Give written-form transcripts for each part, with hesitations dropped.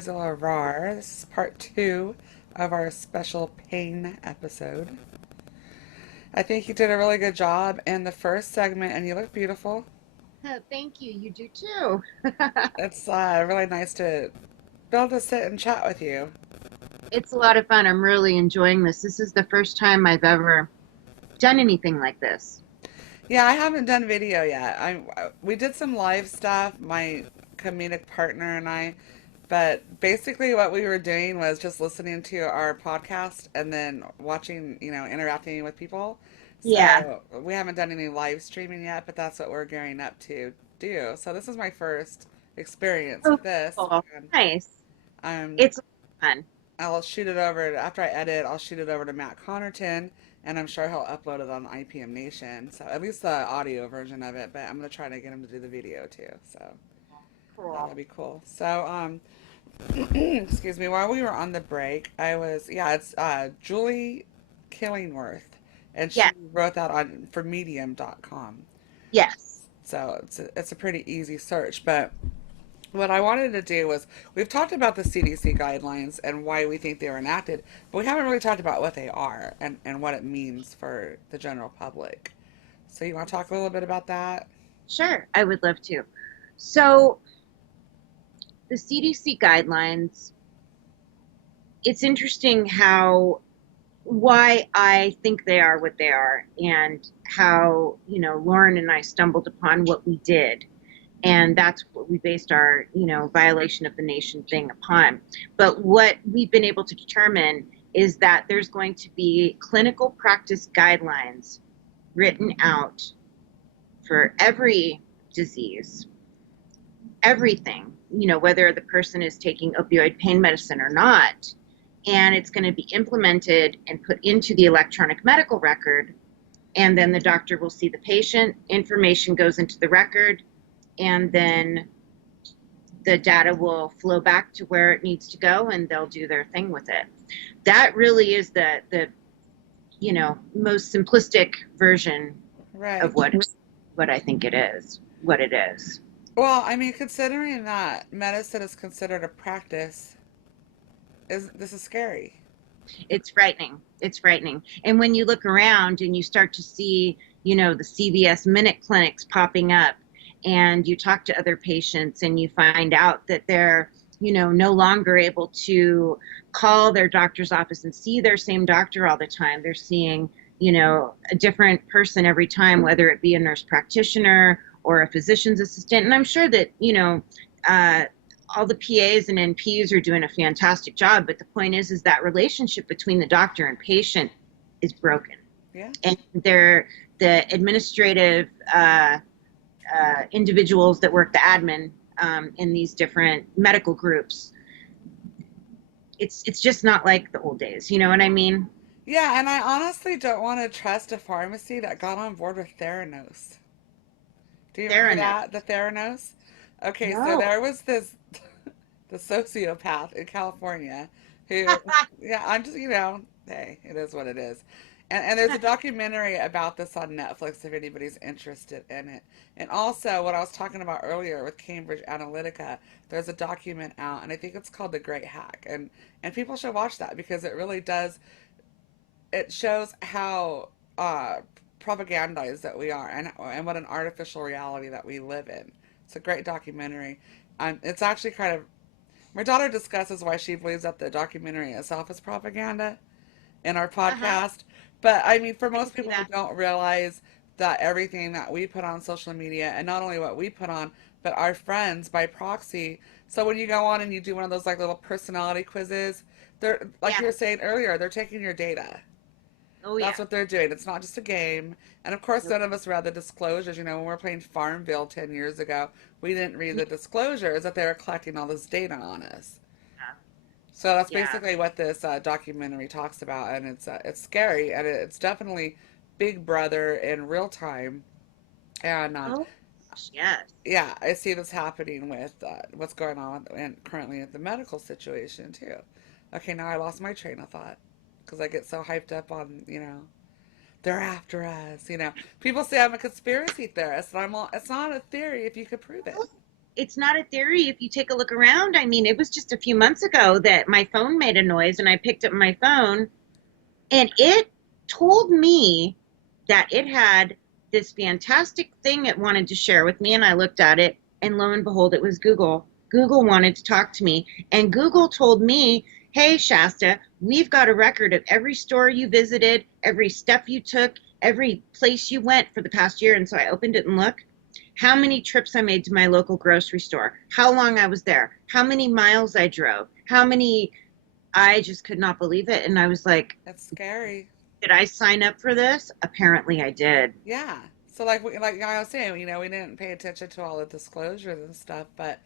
Giazilla Rawrr. This is part two of our special pain episode. I think you did a really good job in the first segment, and you look beautiful. Thank you. You do too. It's really nice to be able to sit and chat with you. It's a lot of fun. I'm really enjoying this. This is the first time I've ever done anything like this. Yeah, I haven't done video yet. We did some live stuff, my comedic partner and I, but basically what we were doing was just listening to our podcast and then watching, interacting with people. Yeah. So we haven't done any live streaming yet, but that's what we're gearing up to do. So this is my first experience Oh, with this, cool. and Nice. um, It's fun. I'll shoot it over after I edit. I'll shoot it over to Matt Connerton, and I'm sure he'll upload it on IPM Nation. So at least the audio version of it. But I'm gonna try to get him to do the video too. So that'll Cool. be cool. So excuse me. While we were on the break, it's Julie Killingworth, and Yeah. she wrote that on for Medium.com. Yes. So it's a pretty easy search, but what I wanted to do was we've talked about the CDC guidelines and why we think they were enacted, but we haven't really talked about what they are and what it means for the general public. So you want to talk a little bit about that? Sure. I would love to. So the CDC guidelines, it's interesting why I think they are what they are and how, Lauren and I stumbled upon what we did. And that's what we based our, violation of the nation thing upon. But what we've been able to determine is that there's going to be clinical practice guidelines written out for every disease, everything, whether the person is taking opioid pain medicine or not. And it's going to be implemented and put into the electronic medical record. And then the doctor will see the patient, information goes into the record, and then the data will flow back to where it needs to go and they'll do their thing with it. That really is the most simplistic version of Right. what I think it is, what it is. Well, I mean, considering that medicine is considered a practice, is this is scary. It's frightening. It's frightening. And when you look around and you start to see, the CVS Minute clinics popping up, and you talk to other patients and you find out that they're, no longer able to call their doctor's office and see their same doctor all the time. They're seeing, a different person every time, whether it be a nurse practitioner or a physician's assistant. And I'm sure that, uh, all the PAs and NPs are doing a fantastic job, but the point is that relationship between the doctor and patient is broken, Yeah. and the administrative individuals that work the admin in these different medical groups. It's just not like the old days. You know what I mean? Yeah, and I honestly don't want to trust a pharmacy that got on board with Theranos. Do you remember that? The Theranos. Theranos? Okay, so No. there was this the sociopath in California who, yeah, I'm just, hey, it is what it is. And there's a documentary about this on Netflix if anybody's interested in it. And also, what I was talking about earlier with Cambridge Analytica, there's a document out, and I think it's called The Great Hack. And people should watch that because it really does, it shows how propagandized that we are and what an artificial reality that we live in. It's a great documentary. It's actually kind of my daughter discusses why she believes that the documentary itself is propaganda in our Uh-huh. podcast. But I mean, for I can most see people who that. don't realize that everything that we put on social media, and not only what we put on, but our friends by proxy. So when you go on and you do one of those like little personality quizzes, they're like Yeah. you were saying earlier, they're taking your data. Oh That's yeah. what they're doing. It's not just a game. And of course, Nope. none of us read the disclosures. When we were playing Farmville 10 years ago, we didn't read the disclosures that they were collecting all this data on us. So that's Yeah. basically what this documentary talks about, and it's scary, and it's definitely Big Brother in real time. And Oh gosh, yes. yeah, I see this happening with what's going on and currently in the medical situation too. Okay, now I lost my train of thought because I get so hyped up on they're after us. People say I'm a conspiracy theorist, and I'm all. It's not a theory if you could prove it. it's not a theory if you take a look around. I mean, it was just a few months ago that my phone made a noise and I picked up my phone and it told me that it had this fantastic thing it wanted to share with me. And I looked at it, and lo and behold, it was Google. Google wanted to talk to me. And Google told me, hey, Shasta, we've got a record of every store you visited, every step you took, every place you went for the past year. And so I opened it and looked how many trips I made to my local grocery store, how long I was there, how many miles I drove, how many. I just could not believe it. And I was like, That's scary. did I sign up for this? Apparently I did. Yeah. So like I was saying, we didn't pay attention to all the disclosures and stuff, but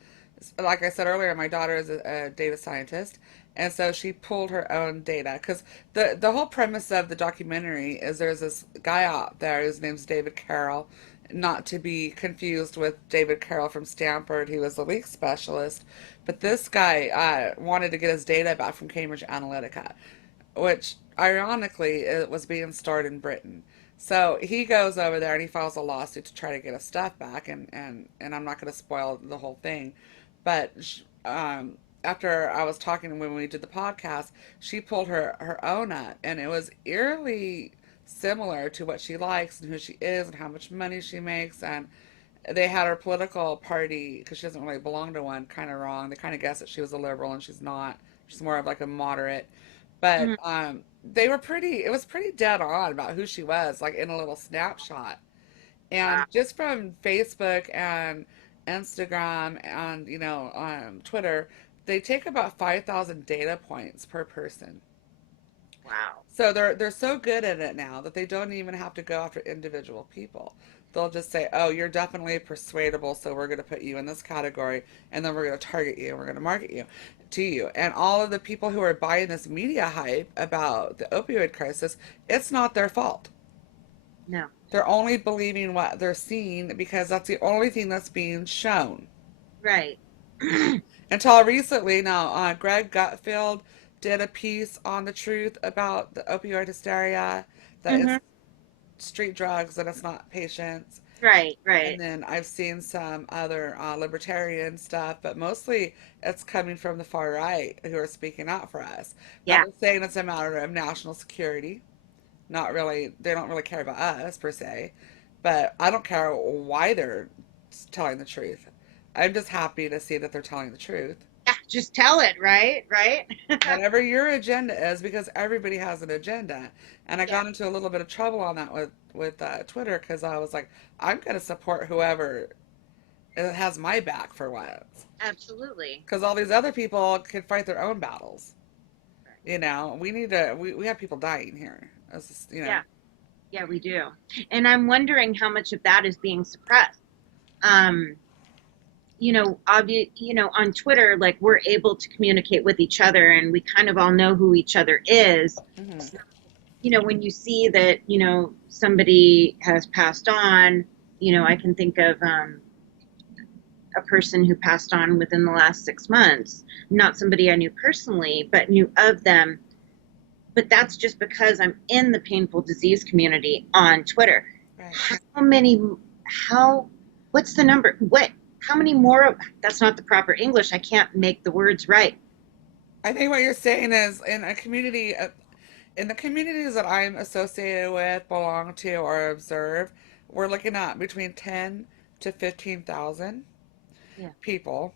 like I said earlier, my daughter is a data scientist, and so she pulled her own data because the whole premise of the documentary is there's this guy out there. His name's David Carroll, not to be confused with David Carroll from Stanford, who was the leak specialist. But this guy wanted to get his data back from Cambridge Analytica, which ironically it was being stored in Britain. So he goes over there and he files a lawsuit to try to get his stuff back, and I'm not going to spoil the whole thing, but after I was talking when we did the podcast, she pulled her own up, and it was eerily similar to what she likes and who she is and how much money she makes, and they had her political party because she doesn't really belong to one kind of wrong. They kind of guessed that she was a liberal and she's not. She's more of like a moderate, but Mhm. they were pretty. It was pretty dead on about who she was, like in a little snapshot. And Wow. just from Facebook and Instagram and Twitter, they take about 5,000 data points per person. Wow. So they're so good at it now that they don't even have to go after individual people. They'll just say, "Oh, you're definitely persuadable, so we're going to put you in this category, and then we're going to target you, and we're going to market you to you." And all of the people who are buying this media hype about the opioid crisis, it's not their fault. No. They're only believing what they're seeing because that's the only thing that's being shown. Right. Until recently, now, Greg Gutfield did a piece on the truth about the opioid hysteria, that Hmm. it's street drugs and it's not patients. Right. And Right. then I've seen some other libertarian stuff, but mostly it's coming from the far right who are speaking out for us. Now Yeah. they're saying it's a matter of national security. Not really, they don't really care about us per se, but I don't care why they're telling the truth. I'm just happy to see that they're telling the truth. Yeah. Just tell it. Right. Right. Whatever your agenda is, because everybody has an agenda. And I Yeah. got into a little bit of trouble on that with Twitter because I was like, I'm going to support whoever has my back for once. Absolutely. Because all these other people can fight their own battles. Right. We need to, we have people dying here. It's Yeah. Yeah. We do. And I'm wondering how much of that is being suppressed. Um, on Twitter, like we're able to communicate with each other, and we kind of all know who each other is. hmm When you see that, somebody has passed on, I can think of a person who passed on within the last 6 months, not somebody I knew personally, but knew of them. But that's just because I'm in the painful disease community on Twitter. Right. How many, how, what's the number? How many more? That's not the proper English. I can't make the words right. I think what you're saying is in the communities that I'm associated with, belong to, or observe, we're looking at between 10 to 15,000 Yeah. people.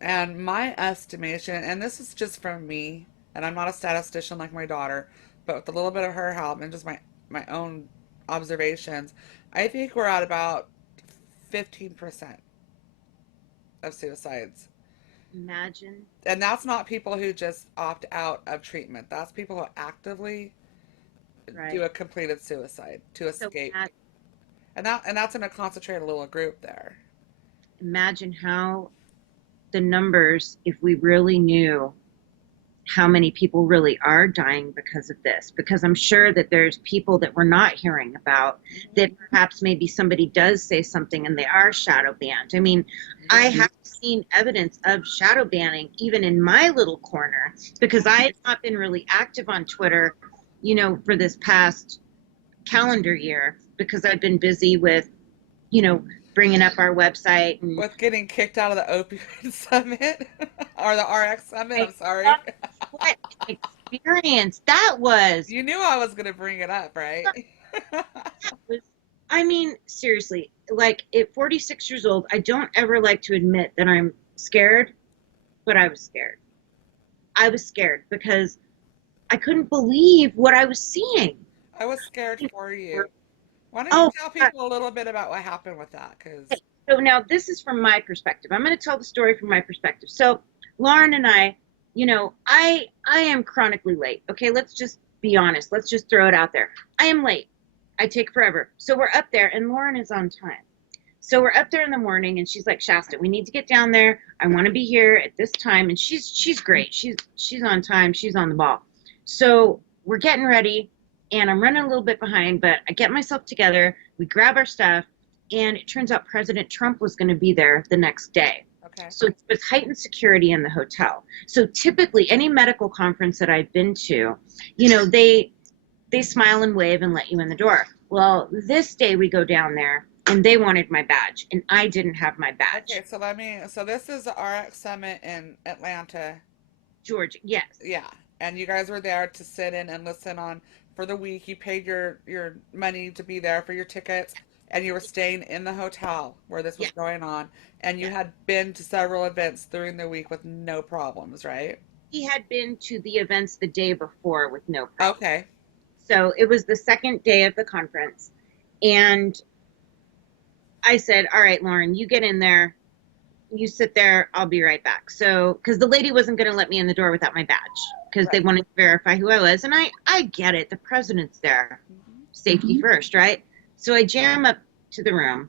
And my estimation, and this is just from me, and I'm not a statistician like my daughter, but with a little bit of her help and just my own observations, I think we're at about 15% of suicides. Imagine. And that's not people who just opt out of treatment. That's people who actively do Right. a completed suicide to So escape. And that's in a concentrated little group there. imagine how the numbers, if we really knew how many people really are dying because of this, because I'm sure that there's people that we're not hearing about, that perhaps maybe somebody does say something and they are shadow banned. I mean, I Yeah. have seen evidence of shadow banning even in my little corner because I have not been really active on Twitter, for this past calendar year because I've been busy with, you know, bringing up our website. And With getting kicked out of the opioid summit or the RX summit, I I'm sorry. thought, what an experience that was. You knew I was going to bring it up, right? was I mean, seriously, like at 46 years old, I don't ever like to admit that I'm scared, but I was scared. I was scared because I couldn't believe what I was seeing. I was scared for you. Why don't you Oh, tell God. people a little bit about what happened with that? Okay. Because, So now this is from my perspective. I'm going to tell the story from my perspective. So Lauren and I, I am chronically late. Okay, let's just be honest. Let's just throw it out there. I am late. I take forever. So we're up there, and Lauren is on time. So we're up there in the morning, and she's like, Shasta, we need to get down there. I want to be here at this time. And she's great. She's on time. She's on the ball. So we're getting ready, and I'm running a little bit behind, but I get myself together. We grab our stuff, and it turns out President Trump was going to be there the next day. okay. So it's heightened security in the hotel. So typically, any medical conference that I've been to, they smile and wave and let you in the door. Well, this day we go down there and they wanted my badge and I didn't have my badge. Okay, so this is the RX summit in Atlanta. Georgia, yes. Yeah. And you guys were there to sit in and listen on for the week. You paid your money to be there for your tickets, and you were staying in the hotel where this was Yes. going on, and you Yes. had been to several events during the week with no problems, right? He had been to the events the day before with no problem. Okay. So it was the second day of the conference. And I said, all right, Lauren, you get in there, you sit there, I'll be right back. So, because the lady wasn't going to let me in the door without my badge because they Right. wanted to verify who I was. And I get it. The president's there. Mhm. Safety first, right? So I jam up to the room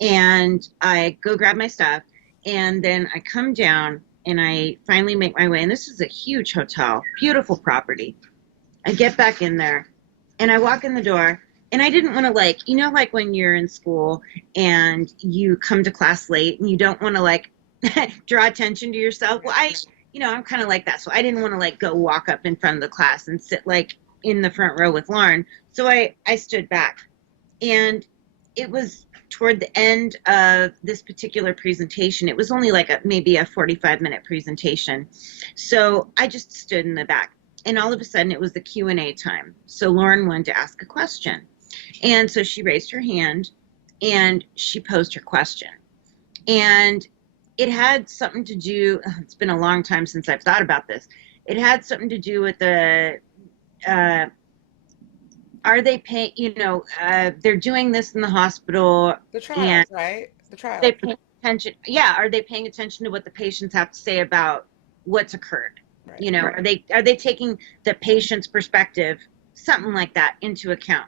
and I go grab my stuff. And then I come down and I finally make my way. And this is a huge hotel, beautiful property. I get back in there and I walk in the door. And I didn't want to like when you're in school and you come to class late and you don't want to draw attention to yourself. Well, I'm kind of like that. So I didn't want to go walk up in front of the class and sit in the front row with Lauren. So I stood back and it was toward the end of this particular presentation. It was only maybe a 45-minute presentation. So I just stood in the back and all of a sudden it was the Q&A time. So Lauren wanted to ask a question. And so she raised her hand and she posed her question. And it had something to do, it's been a long time since I've thought about this. It had something to do with are they paying, they're doing this in the hospital The and trials, right? The they trials. pay attention. Yeah. Are they paying attention to what the patients have to say about what's occurred? Right. Are they taking the patient's perspective, something like that, into account?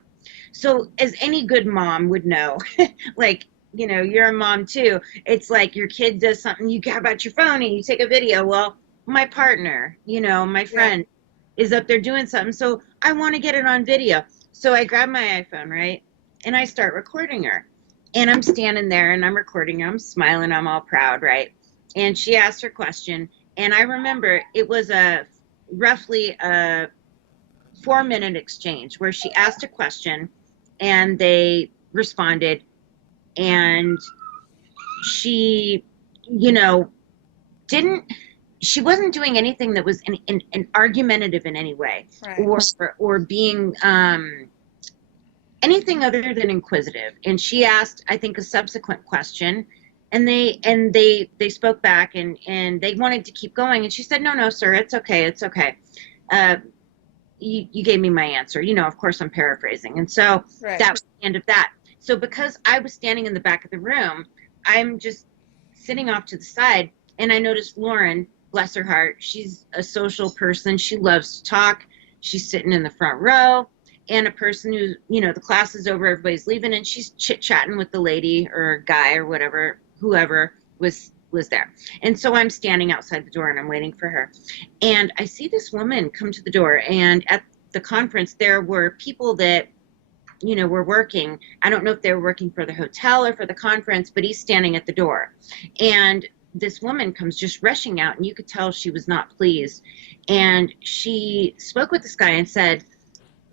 So as any good mom would know, you're a mom too. It's like your kid does something, you grab out your phone and you take a video. Well, my partner, my Yeah. friend is up there doing something. So I want to get it on video. So I grab my iPhone, right? And I start recording her. And I'm standing there and I'm recording her. I'm smiling. I'm all proud, right? And she asked her question. And I remember it was roughly a 4-minute exchange where she asked a question and they responded. And she, didn't she wasn't doing anything that was an argumentative in any way Right. or being anything other than inquisitive. And she asked, I think, a subsequent question and they spoke back and they wanted to keep going. And she said, no, sir, it's okay. It's okay. You gave me my answer. Of course I'm paraphrasing. And so Right. that was the end of that. So because I was standing in the back of the room, I'm just sitting off to the side and I noticed Lauren, bless her heart, she's a social person. She loves to talk. She's sitting in the front row and a person who, the class is over, everybody's leaving and she's chit-chatting with the lady or guy or whatever, whoever was there. And so I'm standing outside the door and I'm waiting for her. And I see this woman come to the door and at the conference there were people that were working. I don't know if they were working for the hotel or for the conference, but he's standing at the door. And this woman comes just rushing out and you could tell she was not pleased. And she spoke with this guy and said,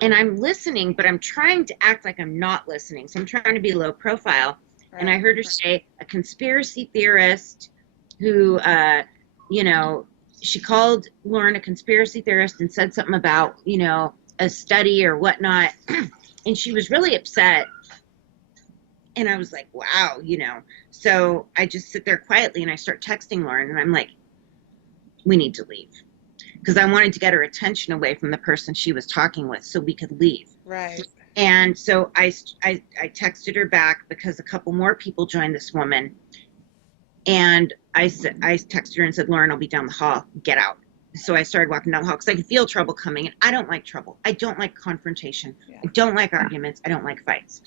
and I'm listening, but I'm trying to act like I'm not listening. So I'm trying to be low profile. And I Right. heard her say a conspiracy theorist who, you know, she called Lauren a conspiracy theorist and said something about, a study or whatnot. And she was really upset. And I was like, wow. So I just sit there quietly and I start texting Lauren and I'm like, we need to leave. Because I wanted to get her attention away from the person she was talking with so we could leave. Right. And so I texted her back because a couple more people joined this woman. And I texted her and said, Lauren, I'll be down the hall. Get out. So I started walking down the hall because I could feel trouble coming. And I don't like trouble. I don't like confrontation. Yeah. I don't like arguments. I don't like fights.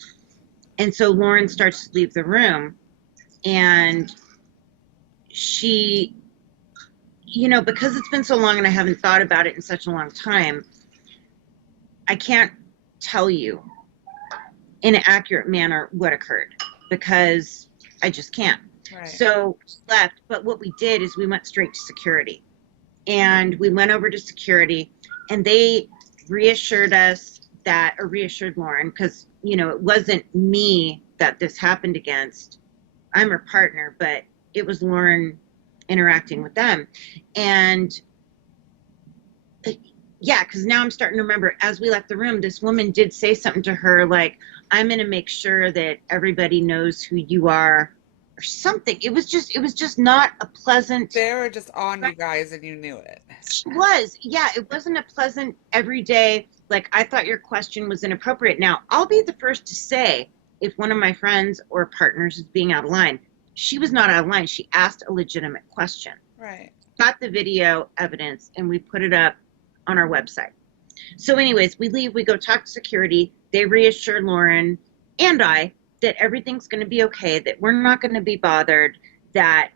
And so Lauren starts to leave the room. And she, because it's been so long and I haven't thought about it in such a long time, I can't tell you in an accurate manner what occurred because I just can't. Right. So left, but what we did is we went straight to security. And we went over to security and they reassured us that, or reassured Lauren, because, it wasn't me that this happened against. I'm her partner, but it was Lauren interacting with them. And yeah, because now I'm starting to remember as we left the room, this woman did say something to her like, I'm going to make sure that everybody knows who you are or something. It was just not a pleasant. They were just on you guys and you knew it. It was. Yeah, it wasn't a pleasant everyday, like, I thought your question was inappropriate. Now, I'll be the first to say if one of my friends or partners is being out of line. She was not out of line. She asked a legitimate question. Right. Got the video evidence and we put it up on our website. So anyways, we leave, we go talk to security. They reassure Lauren and I that everything's going to be okay, that we're not going to be bothered, that,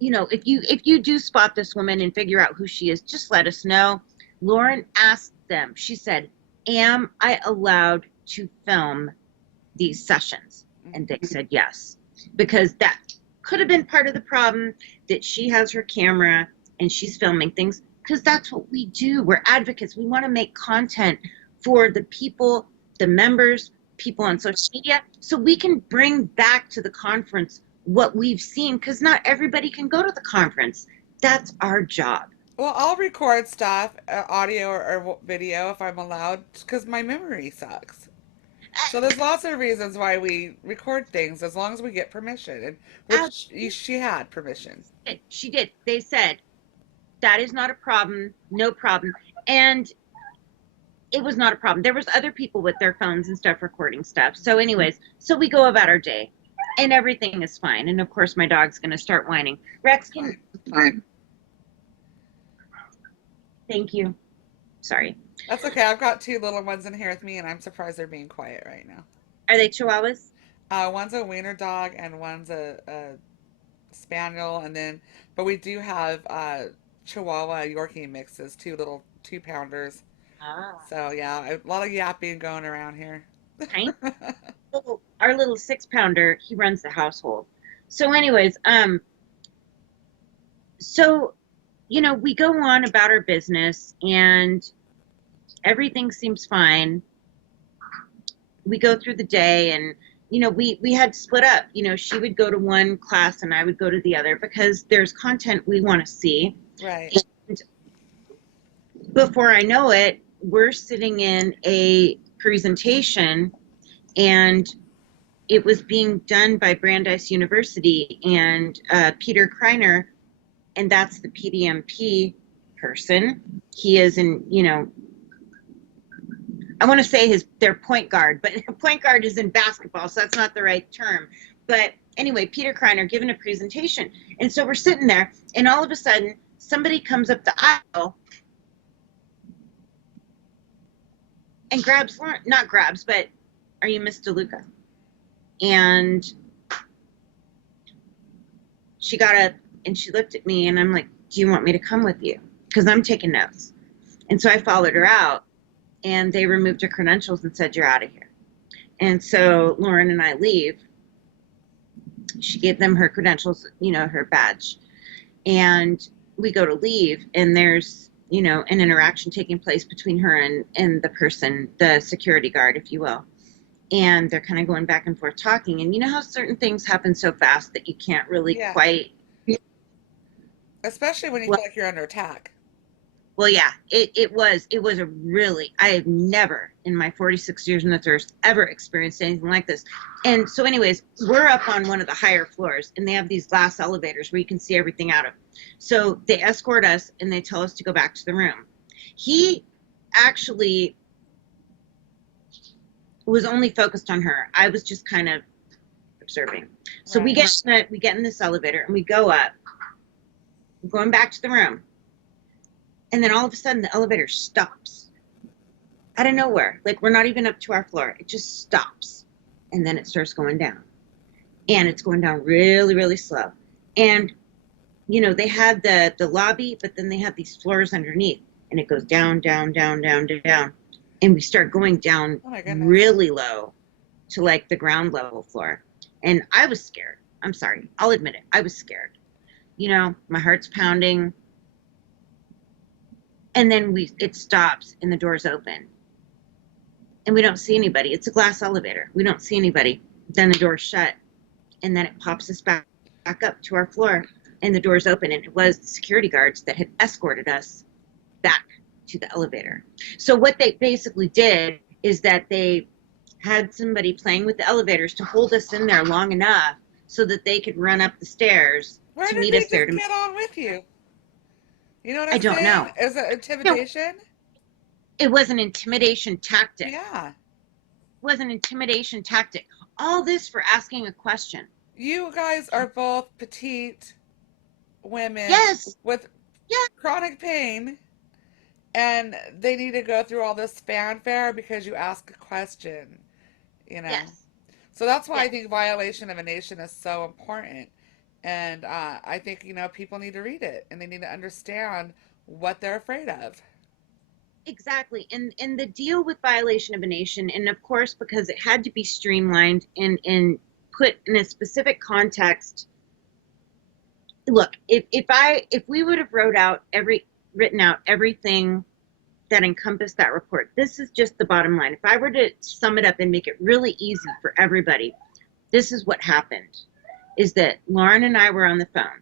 if you do spot this woman and figure out who she is, just let us know. Lauren asked them, she said, am I allowed to film these sessions? And they said yes, because that could have been part of the problem, that she has her camera and she's filming things, because that's what we do. We're advocates. We want to make content for the people, the members, people on social media, so we can bring back to the conference what we've seen, because not everybody can go to the conference. That's our job. Well, I'll record stuff, audio or video if I'm allowed, because my memory sucks. So there's lots of reasons why we record things as long as we get permission, and which she had permission. She did. They said, that is not a problem, no problem. And it was not a problem. There was other people with their phones and stuff recording stuff. So anyways, so we go about our day and everything is fine. And of course my dog's going to start whining. Rex, can fine. Thank you. Sorry. That's okay. I've got two little ones in here with me and I'm surprised they're being quiet right now. Are they Chihuahuas? One's a wiener dog and one's a spaniel, but we do have Chihuahua Yorkie mixes, two little 2 pounders. Ah. So yeah, a lot of yapping going around here. Right? Our little 6-pounder, he runs the household. So anyways, so, we go on about our business and everything seems fine. We go through the day and, we had split up. She would go to one class and I would go to the other because there's content we want to see. Right. And before I know it, we're sitting in a presentation and it was being done by Brandeis University and Peter Kreiner, and that's the PDMP person. He is I want to say their point guard, but point guard is in basketball, so that's not the right term. But anyway, Peter Kreiner giving a presentation. And so we're sitting there, and all of a sudden, somebody comes up the aisle and grabs Lauren, not grabs, but are you Miss DeLuca? And she got up and she looked at me and I'm like, do you want me to come with you? Because I'm taking notes. And so I followed her out and they removed her credentials and said, you're out of here. And so Lauren and I leave. She gave them her credentials, her badge. And we go to leave and there's, an interaction taking place between her and the person, the security guard, if you will. and they're kind of going back and forth talking. And you know how certain things happen so fast that you can't really Yeah. quite. Especially when you Well, feel like you're under attack. well, yeah, it was a really, I have never in my 46 years in the thirst ever experienced anything like this. And so, anyways, we're up on one of the higher floors, and they have these glass elevators where you can see everything out of. So they escort us, and they tell us to go back to the room. He actually was only focused on her. I was just kind of observing. So Right. we get in this elevator, and we go up. We're going back to the room. And then all of a sudden the elevator stops out of nowhere. Like, we're not even up to our floor. It just stops. And then it starts going down. And it's going down really, really slow. And, you know, they had the lobby, but then they had these floors underneath. And it goes down, down, down, down, down. And we start going down Oh my goodness. really low to like the ground level floor. And I was scared. I'm sorry. I'll admit it. I was scared. You know, my heart's pounding. And then it stops and the doors open. And we don't see anybody. It's a glass elevator. We don't see anybody. Then the doors shut. And then it pops us back up to our floor. And the doors open. And it was the security guards that had escorted us back to the elevator. So what they basically did is that they had somebody playing with the elevators to hold us in there long enough so that they could run up the stairs Why to did meet they us there. just get on with you? You know what I I'm don't saying? know. Is it No, intimidation? it was an intimidation tactic. Yeah. Was an intimidation tactic. All this for asking a question. You guys are both petite women Yes, with yes, chronic pain, and they need to go through all this fanfare because you ask a question, you know? yes, So that's why I yes, think violation of a nation is so important. And I think, people need to read it and they need to understand what they're afraid of. exactly. And the deal with violation of a nation, and of course, because it had to be streamlined and put in a specific context. Look, if we would have written out everything that encompassed that report, this is just the bottom line. If I were to sum it up and make it really easy for everybody, this is what happened. Is that Lauren and I were on the phone.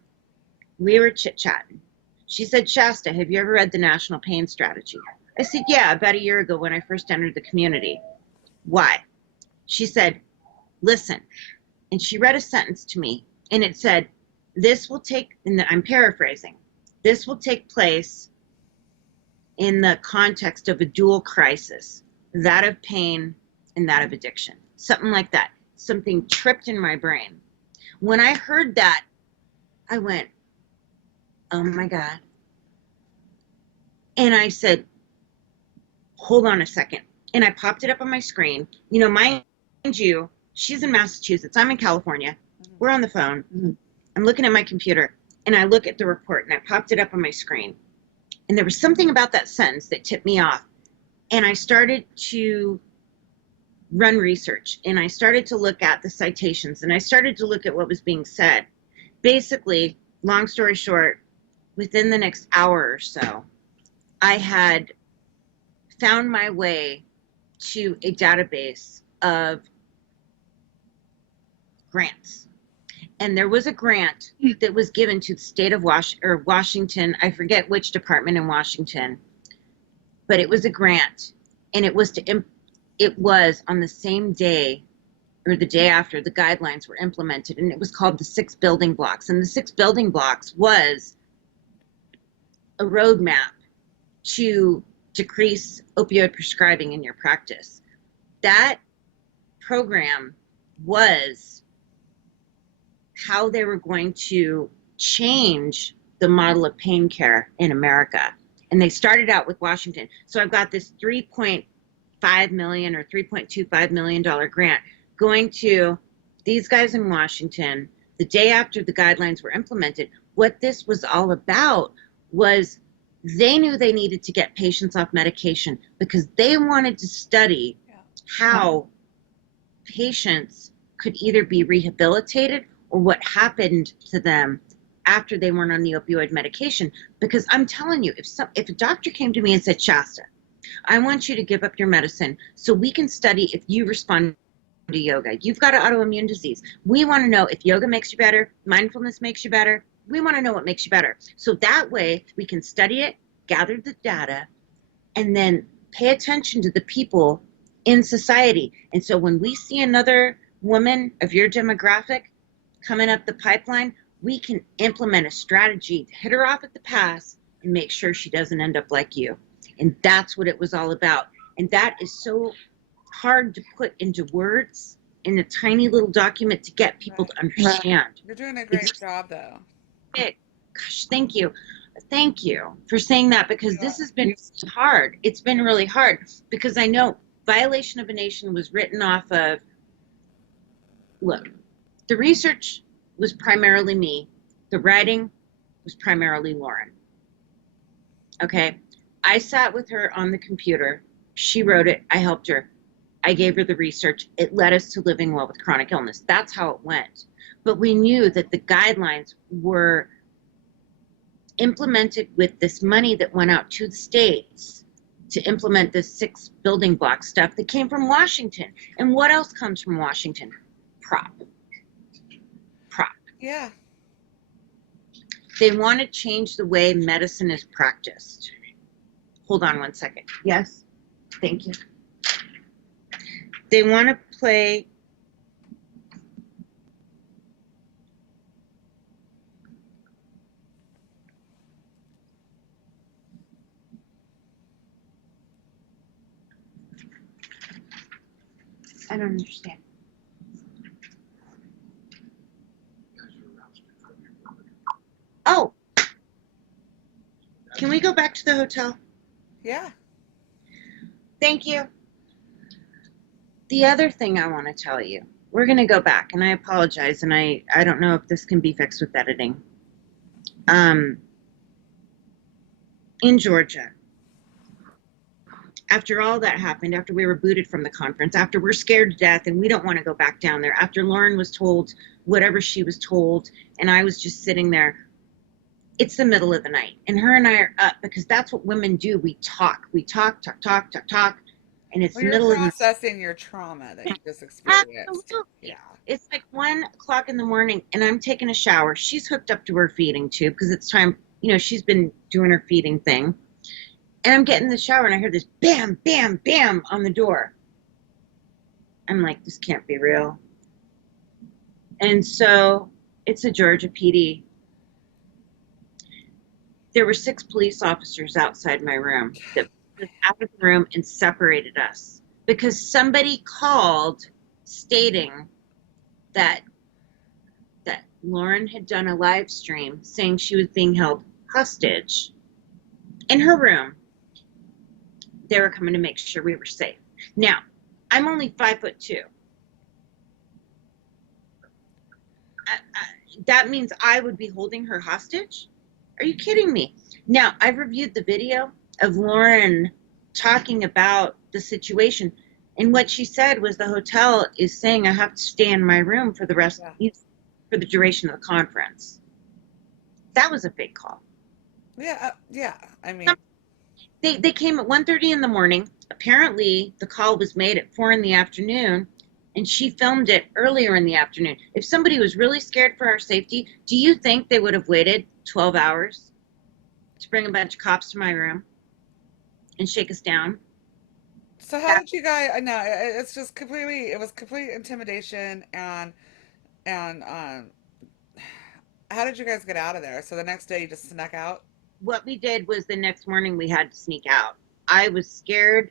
We were chit-chatting. She said, Shasta, have you ever read the National Pain Strategy? I said, yeah, about a year ago when I first entered the community. Why? She said, listen. And she read a sentence to me, and it said, this will take, and I'm paraphrasing, this will take place in the context of a dual crisis, that of pain and that of addiction. Something like that. Something tripped in my brain. When I heard that, I went, oh my God. And I said, hold on a second. And I popped it up on my screen. You know, mind you, she's in Massachusetts. I'm in California. We're on the phone. I'm looking at my computer, and I look at the report, and I popped it up on my screen. And there was something about that sentence that tipped me off. And I started to run research, and I started to look at the citations, and I started to look at what was being said. Basically, long story short, within the next hour or so, I had found my way to a database of grants. And there was a grant that was given to the state of Washington. I forget which department in Washington, but it was a grant, and it was on the same day or the day after the guidelines were implemented, and it was called the 6 building blocks. And the 6 building blocks was a roadmap to decrease opioid prescribing in your practice. That program was how they were going to change the model of pain care in America. And they started out with Washington. So I've got this $3.5 million or $3.25 million grant going to these guys in Washington the day after the guidelines were implemented. What this was all about was they knew they needed to get patients off medication because they wanted to study how patients could either be rehabilitated or what happened to them after they weren't on the opioid medication. Because I'm telling you, if a doctor came to me and said, Shasta, I want you to give up your medicine so we can study if you respond to yoga. You've got an autoimmune disease. We want to know if yoga makes you better, mindfulness makes you better. We want to know what makes you better. So that way we can study it, gather the data, and then pay attention to the people in society. And so when we see another woman of your demographic coming up the pipeline, we can implement a strategy to hit her off at the pass and make sure she doesn't end up like you. And that's what it was all about. And that is so hard to put into words in a tiny little document to get people Right. to understand. You're doing a great It's job, though. it. Gosh, thank you. Thank you for saying that, because Yeah. this has been hard. It's been really hard because I know violation of a nation was written off of, look, the research was primarily me. The writing was primarily Lauren. Okay. I sat with her on the computer. She wrote it. I helped her. I gave her the research. It led us to living well with chronic illness. That's how it went. But we knew that the guidelines were implemented with this money that went out to the states to implement this 6 building block stuff that came from Washington. And what else comes from Washington? Prop. Prop. Yeah. They want to change the way medicine is practiced. Hold on one second. Yes? Thank you. They want to play. I don't understand. Oh, can we go back to the hotel? Yeah. Thank you. The other thing I want to tell you, we're going to go back, and I apologize, and I don't know if this can be fixed with editing. In Georgia, after all that happened, after we were booted from the conference, after we're scared to death and we don't want to go back down there, after Lauren was told whatever she was told, and I was just sitting there, it's the middle of the night, and her and I are up because that's what women do. We talk, and it's Well, the you're middle of the night. processing your trauma that you just experienced. Yeah. Absolutely. It's like 1 o'clock in the morning, and I'm taking a shower. She's hooked up to her feeding tube because it's time, she's been doing her feeding thing. And I'm getting in the shower, and I hear this bam, bam, bam on the door. I'm like, this can't be real. And so it's a Georgia PD. There were 6 police officers outside my room that put us out of the room and separated us because somebody called stating that Lauren had done a live stream saying she was being held hostage in her room. They were coming to make sure we were safe. Now, I'm only 5'2". That means I would be holding her hostage? Are you kidding me? Now, I've reviewed the video of Lauren talking about the situation, and what she said was the hotel is saying I have to stay in my room for the rest, Yeah. for the duration of the conference. That was a big call. Yeah. Yeah. I mean, They came at 1:30 in the morning. Apparently, the call was made at 4 in the afternoon, and she filmed it earlier in the afternoon. If somebody was really scared for our safety, do you think they would have waited 12 hours to bring a bunch of cops to my room and shake us down? so how did you guys? I know it's just completely. It was complete intimidation and how did you guys get out of there? So the next day you just snuck out. What we did was the next morning we had to sneak out. I was scared,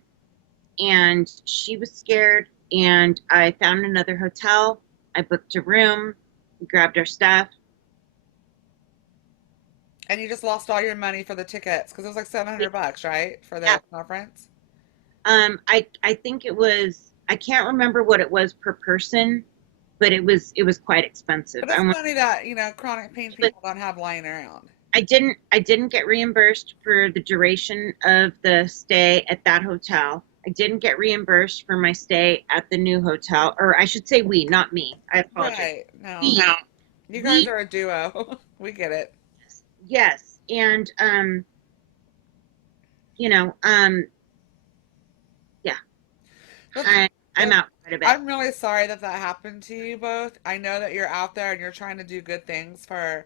and she was scared, and I found another hotel. I booked a room. We grabbed our stuff. And you just lost all your money for the tickets because it was like $700, right, for Yeah. the conference. I think it was, I can't remember what it was per person, but it was quite expensive. But it's money that chronic pain people don't have lying around. I didn't get reimbursed for the duration of the stay at that hotel. I didn't get reimbursed for my stay at the new hotel, or I should say we, not me. I apologize. Right? No, We, you guys we, are a duo. We get it. yes, and you know, um, yeah, But I'm but out. quite a bit. I'm really sorry that that happened to you both. I know that you're out there and you're trying to do good things for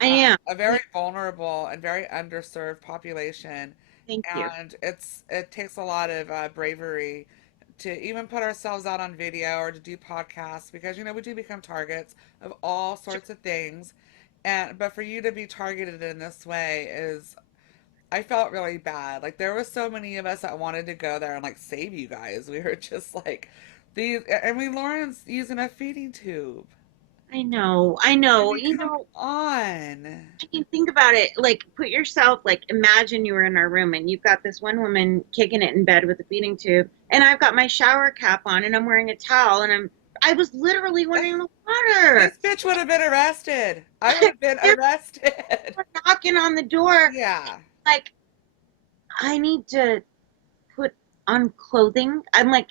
I am. a very vulnerable and very underserved population, Thank you. and it takes a lot of bravery to even put ourselves out on video or to do podcasts because we do become targets of all sorts of things, and but for you to be targeted in this way is I felt really bad. Like there was so many of us that wanted to go there and like save you guys. We were just like these. I mean, Lauren's using a feeding tube. I know. I I know. mean, come on. I mean, think about it. Like, put yourself, like, imagine you were in our room and you've got this one woman kicking it in bed with a feeding tube, and I've got my shower cap on and I'm wearing a towel and I was literally wanting the water. This bitch would have been arrested. I would have been They're arrested. knocking on the door. Yeah, Like, I need to put on clothing. I'm like,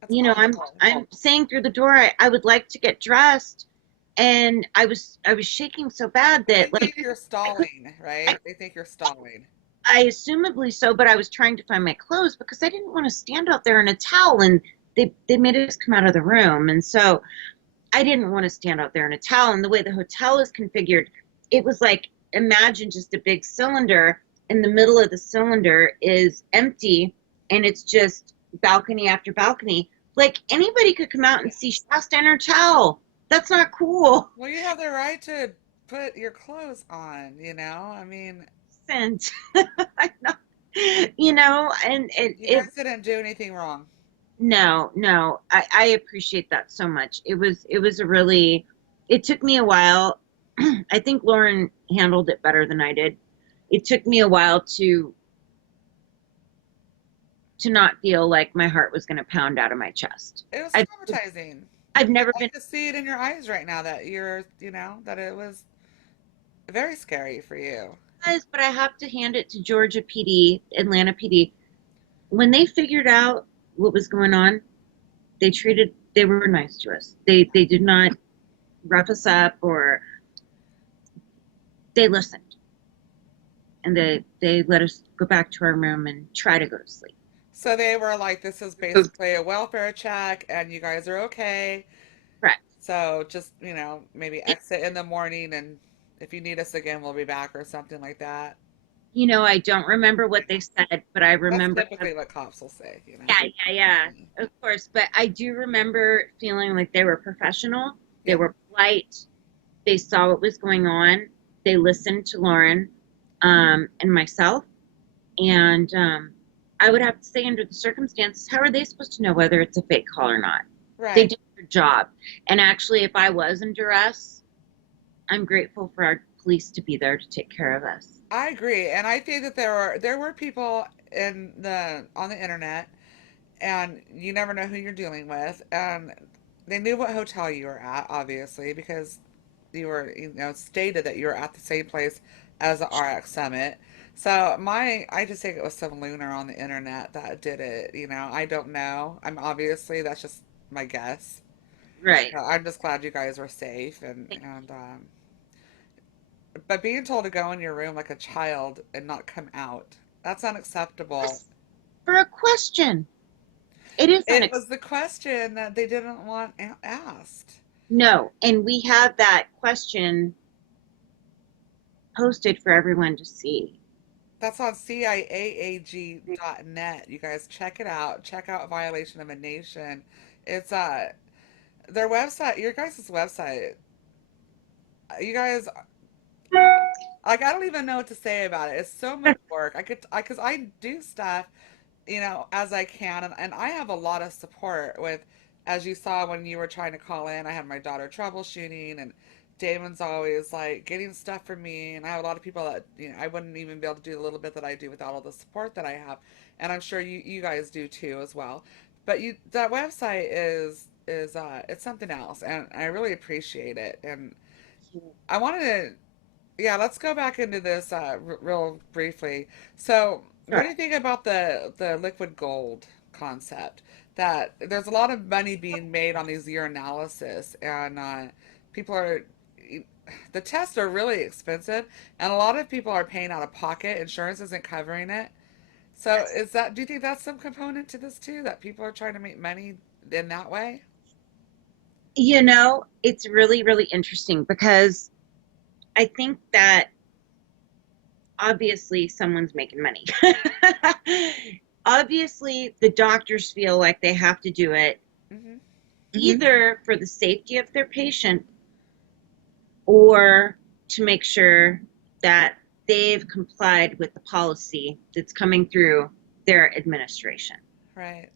that's you know, awful. I'm saying through the door, I would like to get dressed, and I was shaking so bad They that think like you're stalling, I, right? They think you're stalling. I assumably so, but I was trying to find my clothes because I didn't want to stand out there in a towel, and they made us come out of the room, and so I didn't want to stand out there in a towel. And the way the hotel is configured, it was like, imagine just a big cylinder. In the middle of the cylinder is empty, and it's just balcony after balcony. Like anybody could come out and see Shasta in her towel. That's not cool. Well, you have the right to put your clothes on, I mean, And I know, you know, and you guys didn't do anything wrong. no, no, I appreciate that so much. It was a really, it took me a while. I think Lauren handled it better than I did. It took me a while to not feel like my heart was going to pound out of my chest. It was I've traumatizing. I've never I been, can see it in your eyes right now that that it was very scary for you. but I have to hand it to Georgia PD, Atlanta PD. When they figured out what was going on, they were nice to us. They did not rough us up, or they listened, and they let us go back to our room and try to go to sleep. So they were like, this is basically a welfare check and you guys are okay. Correct. So just, maybe exit in the morning and if you need us again, we'll be back or something like that. I don't remember what they said, but I That's remember. typically what cops will say. Yeah, yeah, yeah, of course. But I do remember feeling like they were professional. They Yeah. were polite. They saw what was going on. They listened to Lauren, and myself. And I would have to say, under the circumstances, how are they supposed to know whether it's a fake call or not? They Right. did their job. And actually, if I was in duress, I'm grateful for our police to be there to take care of us. I agree. And I think that there were people on the internet and you never know who you're dealing with and they knew what hotel you were at, obviously, because you were, stated that you were at the same place as the RX Summit. So I just think it was some lunar on the internet that did it. I don't know. That's just my guess. Right. I'm just glad you guys were safe but being told to go in your room like a child and not come out, that's unacceptable. For a question. It is It unacceptable. was the question that they didn't want asked. No, and we have that question posted for everyone to see. That's on CIAAG.net. You guys check it out. Check out Violation of a Nation. It's their website, your guys' website. You guys, like, I don't even know what to say about it. It's so much work. Because I do stuff, as I can, and I have a lot of support with, as you saw when you were trying to call in, I had my daughter troubleshooting, and Damon's always like getting stuff for me, and I have a lot of people that, I wouldn't even be able to do the little bit that I do without all the support that I have, and I'm sure you guys do too as well. But that website is it's something else, and I really appreciate it, and I wanted to yeah, let's go back into this real briefly. So, what Sure. do you think about the liquid gold concept? That there's a lot of money being made on these urinalysis, and people are the tests are really expensive, and a lot of people are paying out of pocket. Insurance isn't covering it. So, Yes. do you think that's some component to this too? That people are trying to make money in that way? It's really, really interesting because I think that obviously someone's making money. Obviously, the doctors feel like they have to do it Hmm. either for the safety of their patient or to make sure that they've complied with the policy that's coming through their administration. Right.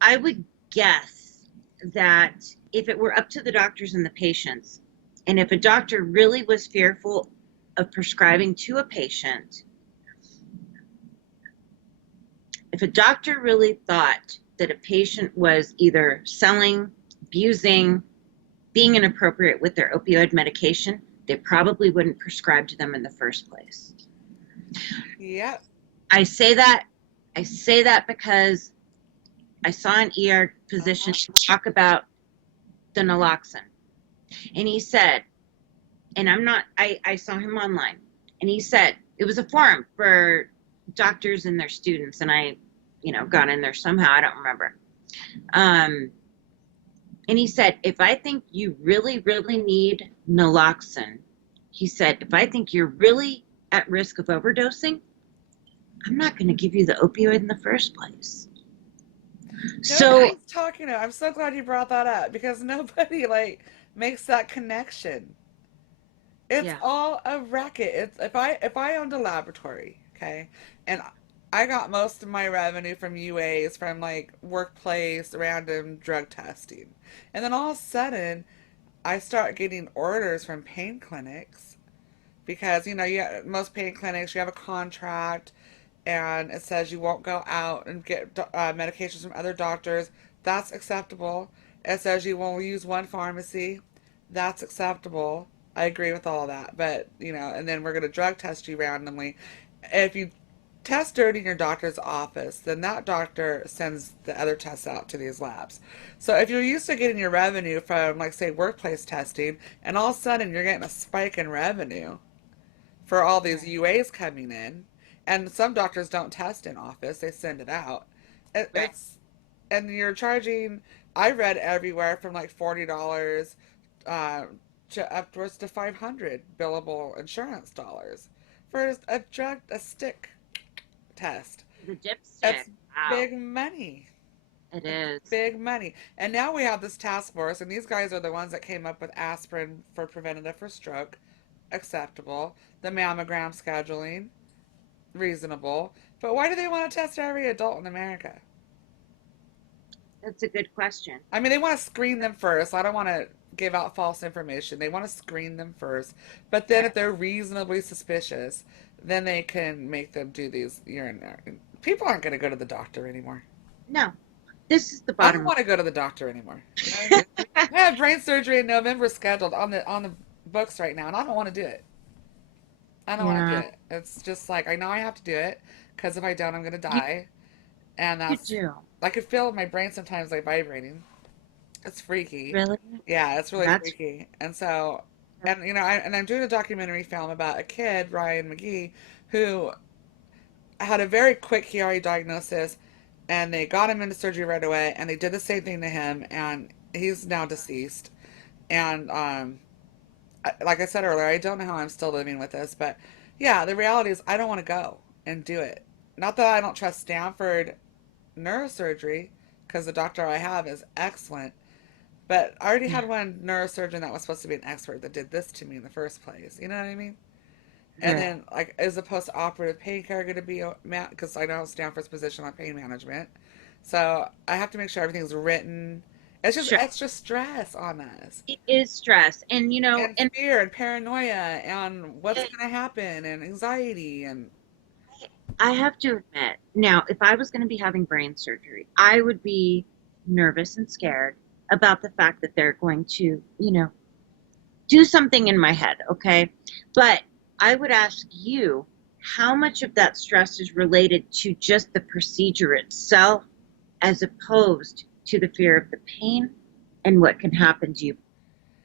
I would guess that if it were up to the doctors and the patients, and if a doctor really was fearful of prescribing to a patient, if a doctor really thought that a patient was either selling, abusing, being inappropriate with their opioid medication, they probably wouldn't prescribe to them in the first place. Yep. I say that I say that because I saw an ER physician Uh-huh. talk about the naloxone. And he said, and I saw him online, and he said it was a forum for doctors and their students, and got in there somehow. I don't remember. Um, and he said, if I think you really, really need naloxone, he said, if I think you're really at risk of overdosing, I'm not going to give you the opioid in the first place. So, Nobody's talking about. I'm so glad you brought that up because nobody like makes that connection. It's yeah, all a racket. It's if I owned a laboratory, okay, and I got most of my revenue from UAs from like workplace random drug testing, and then all of a sudden I start getting orders from pain clinics because most pain clinics you have a contract and it says you won't go out and get medications from other doctors. That's acceptable. It says you won't use one pharmacy. That's acceptable. I agree with all that. But, and then we're going to drug test you randomly. If you test dirty in your doctor's office, then that doctor sends the other tests out to these labs. So if you're used to getting your revenue from, like, say, workplace testing, and all of a sudden you're getting a spike in revenue for all these right, UAs coming in, and some doctors don't test in office; they send it out. right. It's and you're charging. I read everywhere from like $40 uh, to upwards to 500 billable insurance dollars for a stick test. The dipstick. That's Wow, big money. it It's is. big money. And now we have this task force, and these guys are the ones that came up with aspirin for preventative for stroke, acceptable. The mammogram scheduling, reasonable. But why do they want to test every adult in America? That's a good question. I mean, they want to screen them first. I don't want to give out false information. They want to screen them first. But then if Right. they're reasonably suspicious, then they can make them do these urine. People aren't going to go to the doctor anymore. No, this is the I don't bottom want to go to the doctor anymore. You know what I mean? line. I have brain surgery in November scheduled on the books right now, and I don't want to do it. I don't want to do Yeah, it. It's just like I know I have to do it because if I don't, I'm going to you, die. And you that's do. I could feel my brain sometimes like vibrating. It's freaky. Really? Yeah, it's really That's freaky. And so, and I'm doing a documentary film about a kid, Ryan McGee, who had a very quick Chiari diagnosis, and they got him into surgery right away, and they did the same thing to him, and he's now deceased. And like I said earlier, I don't know how I'm still living with this, but yeah, the reality is I don't want to go and do it. Not that I don't trust Stanford neurosurgery, because the doctor I have is excellent. But I already yeah, had one neurosurgeon that was supposed to be an expert that did this to me in the first place. You know what I mean? And right. then, like, is the post-operative pain care going to be because I know Stanford's position on pain management, so I have to make sure everything's written. It's just Sure. extra stress on us, It is stress. And and fear, and paranoia, and what's going to happen, and anxiety, and I have to admit, now, if I was going to be having brain surgery, I would be nervous and scared about the fact that they're going to, do something in my head, okay? But I would ask you, how much of that stress is related to just the procedure itself as opposed to the fear of the pain and what can happen to you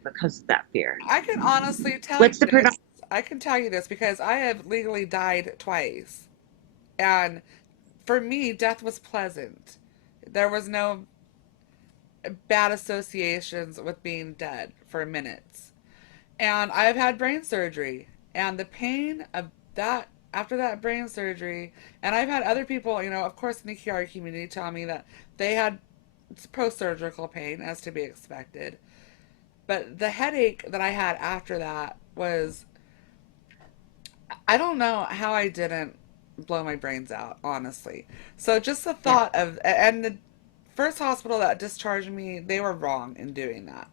because of that fear? I can honestly tell you What's the this. predominant? I can tell you this because I have legally died twice, and for me, death was pleasant. There was no bad associations with being dead for minutes. And I've had brain surgery, and the pain of that after that brain surgery, and I've had other people, of course, in the QR community tell me that they had post surgical pain, as to be expected. But the headache that I had after that was, I don't know how I didn't blow my brains out, honestly. So just the Yeah. thought of, and the first hospital that discharged me, they were wrong in doing that,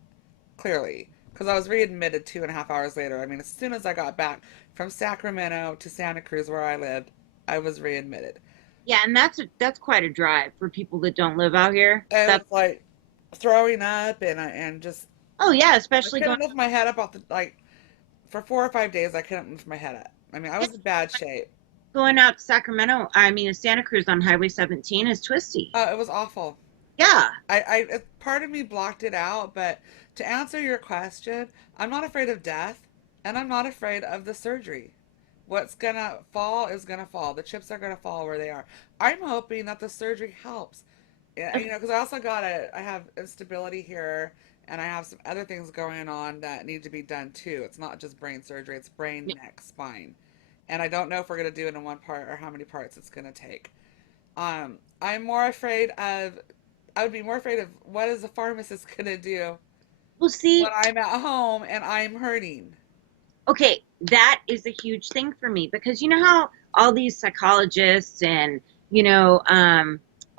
clearly. Because I was readmitted 2.5 hours later. I mean, as soon as I got back from Sacramento to Santa Cruz, where I lived, I was readmitted. Yeah, and that's quite a drive for people that don't live out here. It was That's like throwing up, and just, oh yeah, I especially couldn't lift my head up off the, like, for 4 or 5 days, I couldn't lift my head up. I mean, I was in bad shape. going out to Sacramento. I mean, to Santa Cruz on Highway 17 is twisty. It was awful. Yeah. Part of me blocked it out, but to answer your question, I'm not afraid of death, and I'm not afraid of the surgery. What's gonna fall is gonna fall. The chips are gonna fall where they are. I'm hoping that the surgery helps. Yeah, Okay. because I have instability here, and I have some other things going on that need to be done too. It's not just brain surgery; it's brain, neck, spine, and I don't know if we're gonna do it in one part or how many parts it's gonna take. I'm more afraid of. I would be more afraid of what is the pharmacist gonna do Well, when see, I'm at home and I'm hurting. okay, that is a huge thing for me because you know how all these psychologists and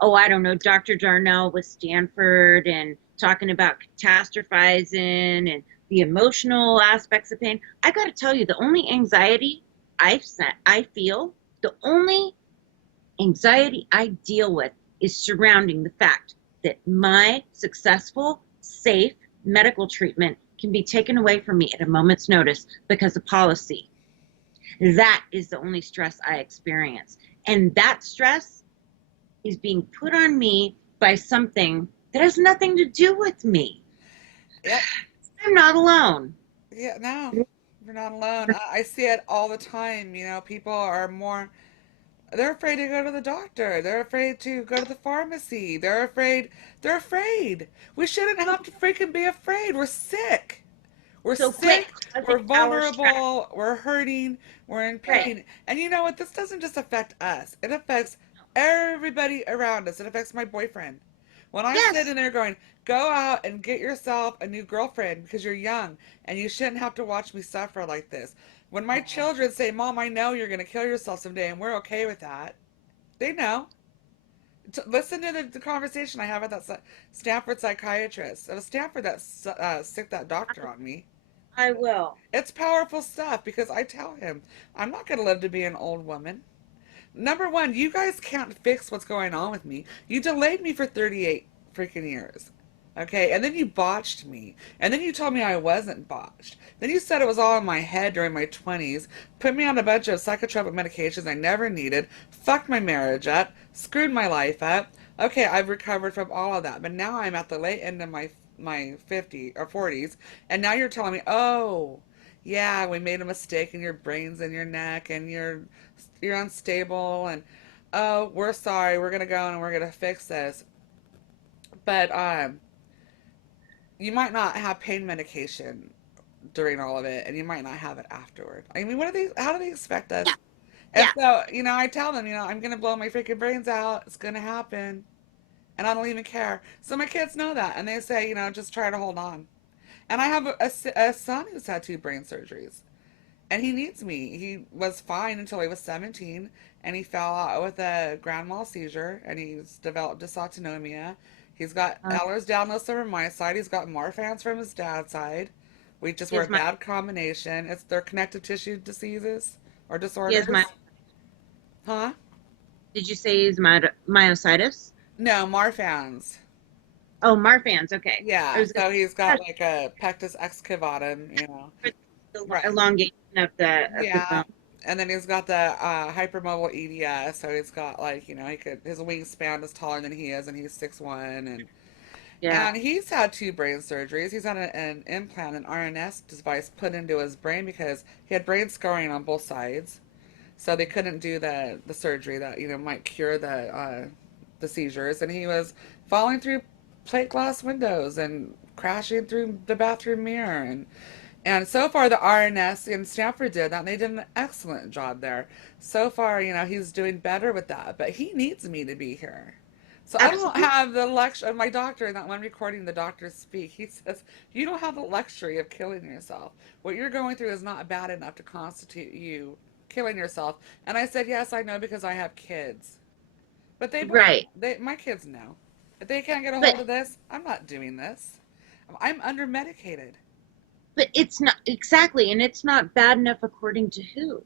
oh, I don't know, Dr. Darnell with Stanford and talking about catastrophizing and the emotional aspects of pain. I got to tell you, the only anxiety I feel, the only anxiety I deal with is surrounding the fact that my successful, safe medical treatment can be taken away from me at a moment's notice because of policy. That is the only stress I experience. And that stress is being put on me by something that has nothing to do with me. Yep. I'm not alone. Yeah. No, you're not alone. I see it all the time. People are more. They're afraid to go to the doctor. They're afraid to go to the pharmacy. They're afraid. They're afraid. We shouldn't have to freaking be afraid. We're sick. We're So quit sick, causing we're our stress. vulnerable, we're hurting, we're in Right. pain. And you know what? This doesn't just affect us, it affects everybody around us. It affects my boyfriend. When I'm Yes. sitting there going, go out and get yourself a new girlfriend because you're young and you shouldn't have to watch me suffer like this. When my children say, Mom, I know you're going to kill yourself someday and we're okay with that, they know. Listen to the conversation I have with that Stanford psychiatrist. It was Stanford that sicked that doctor on me. I will. It's powerful stuff because I tell him, I'm not going to live to be an old woman. Number one, you guys can't fix what's going on with me. You delayed me for 38 freaking years. Okay, and then you botched me. And then you told me I wasn't botched. Then you said it was all in my head during my 20s, put me on a bunch of psychotropic medications I never needed, fucked my marriage up, screwed my life up. Okay, I've recovered from all of that, but now I'm at the late end of my 50 or 40s, and now you're telling me, "Oh, yeah, we made a mistake in your brains and your neck and you're unstable and oh, we're sorry. We're going to go and we're going to fix this." But you might not have pain medication during all of it, and you might not have it afterward. I mean, what are they? How do they expect Yeah. us? And Yeah. so, I tell them, I'm gonna blow my freaking brains out. It's gonna happen, and I don't even care. So my kids know that, and they say, just try to hold on. And I have a son who's had 2 brain surgeries, and he needs me. He was fine until he was 17, and he fell out with a grand mal seizure, and he's developed dysautonomia. He's got Uh, Ehlers-Danlos over my side. He's got Marfan's from his dad's side. We just were a is my bad combination. It's their connective tissue diseases or is my disorders. Huh? did you say is my myositis? No, Marfan's. Oh, Marfan's. Okay. I Yeah, was so he's gonna got like a pectus excavatum. for the Right. elongation of the Yeah. bone. And then he's got the hypermobile EDS, so he's got like, his wingspan is taller than he is, and he's 6'1", Yeah. and he's had 2 brain surgeries. He's had an implant, an RNS device put into his brain because he had brain scarring on both sides. So they couldn't do the surgery that might cure the seizures, and he was falling through plate glass windows and crashing through the bathroom mirror. And so far, the RNS in Stanford did that, and they did an excellent job there. So far, he's doing better with that, but he needs me to be here. So I don't Absolutely. have the luxury. My doctor, in that one recording, the doctor speak, he says, you don't have the luxury of killing yourself. What you're going through is not bad enough to constitute you killing yourself. And I said, yes, I know because I have kids. But they both, Right. my kids know. If they can't get a But hold of this, I'm not doing this. I'm under medicated. but it's not exactly, and it's not bad enough according to who?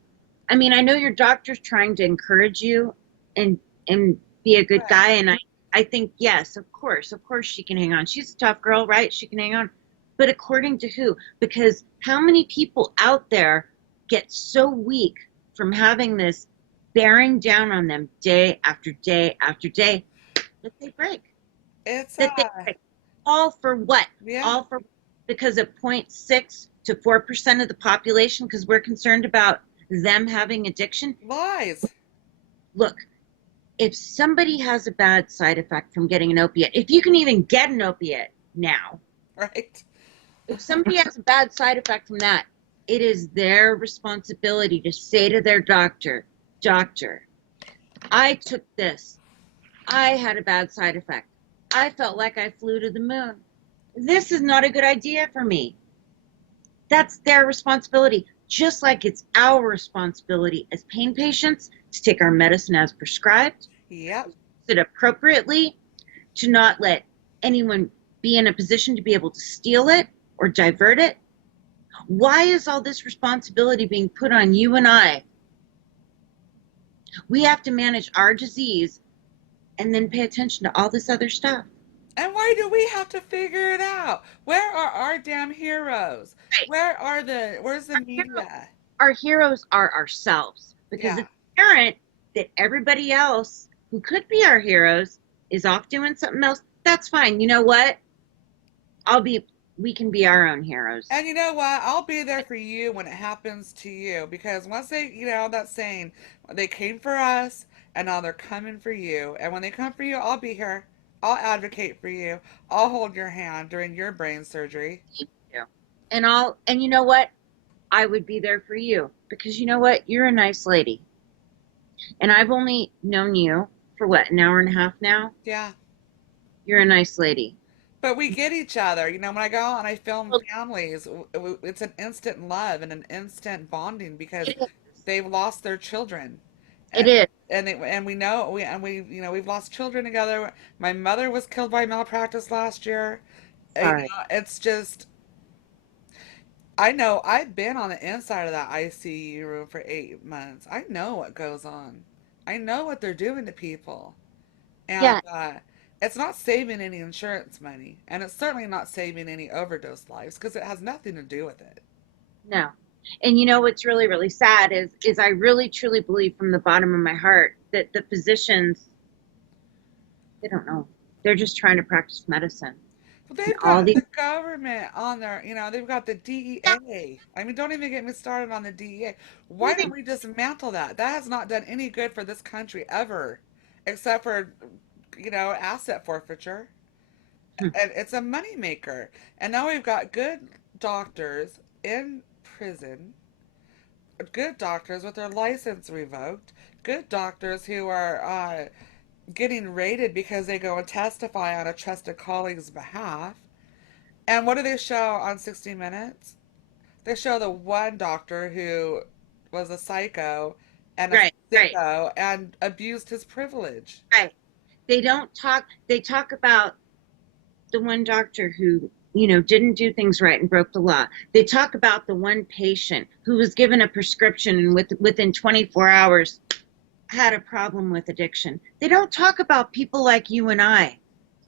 I mean, I know your doctor's trying to encourage you and and be a good Right. guy, and I think yes, of course she can hang on. She's a tough girl, right? She can hang on. But according to who? Because how many people out there get so weak from having this bearing down on them day after day after day that they break? It's, That they break. All for what? yeah, All for because of 0.6 to 4% of the population, because we're concerned about them having addiction. lies. Look, if somebody has a bad side effect from getting an opiate, if you can even get an opiate now, Right? if somebody has a bad side effect from that, it is their responsibility to say to their doctor, doctor, I took this. I had a bad side effect. I felt like I flew to the moon. This is not a good idea for me. That's their responsibility, just like it's our responsibility as pain patients to take our medicine as prescribed, Yep. use it appropriately, to not let anyone be in a position to be able to steal it or divert it. Why is all this responsibility being put on you and I? We have to manage our disease and then pay attention to all this other stuff. And why do we have to figure it out? Where are our damn heroes? Right. Where's the Our, hero, media? our heroes are ourselves, because Yeah. it's apparent that everybody else who could be our heroes is off doing something else. That's fine. You know what? We can be our own heroes. And you know what? I'll be there for you when it happens to you because once they, that saying, they came for us and now they're coming for you. And when they come for you, I'll be here. I'll advocate for you. I'll hold your hand during your brain surgery. And you know what? I would be there for you, because you know what? You're a nice lady. And I've only known you for what, an hour and a half now? Yeah. You're a nice lady. But we get each other. When I go out and I film Well, families, it's an instant love and an instant bonding because it is. they've lost their children. It And is. and we know we've lost children together. My mother was killed by malpractice last year. Sorry. It's just I know I've been on the inside of that ICU room for 8 months. I know what goes on. I know what they're doing to people. And Yeah, it's not saving any insurance money. And it's certainly not saving any overdose lives because it has nothing to do with it. no. And you know what's really, really sad is I really truly believe from the bottom of my heart that the physicians, they don't know. They're just trying to practice medicine. Well, And they've all got these the government on there. They've got the DEA. I mean, don't even get me started on the DEA. Why don't we dismantle that? That has not done any good for this country ever, except for, asset forfeiture. And it's a moneymaker. And now we've got good doctors in prison, good doctors with their license revoked, good doctors who are getting raided because they go and testify on a trusted colleague's behalf. And what do they show on 60 Minutes? They show the one doctor who was a psycho and a right, right, sicko and abused his privilege. right. They don't talk, they talk about the one doctor who, didn't do things right and broke the law. They talk about the one patient who was given a prescription and within 24 hours had a problem with addiction. They don't talk about people like you and I.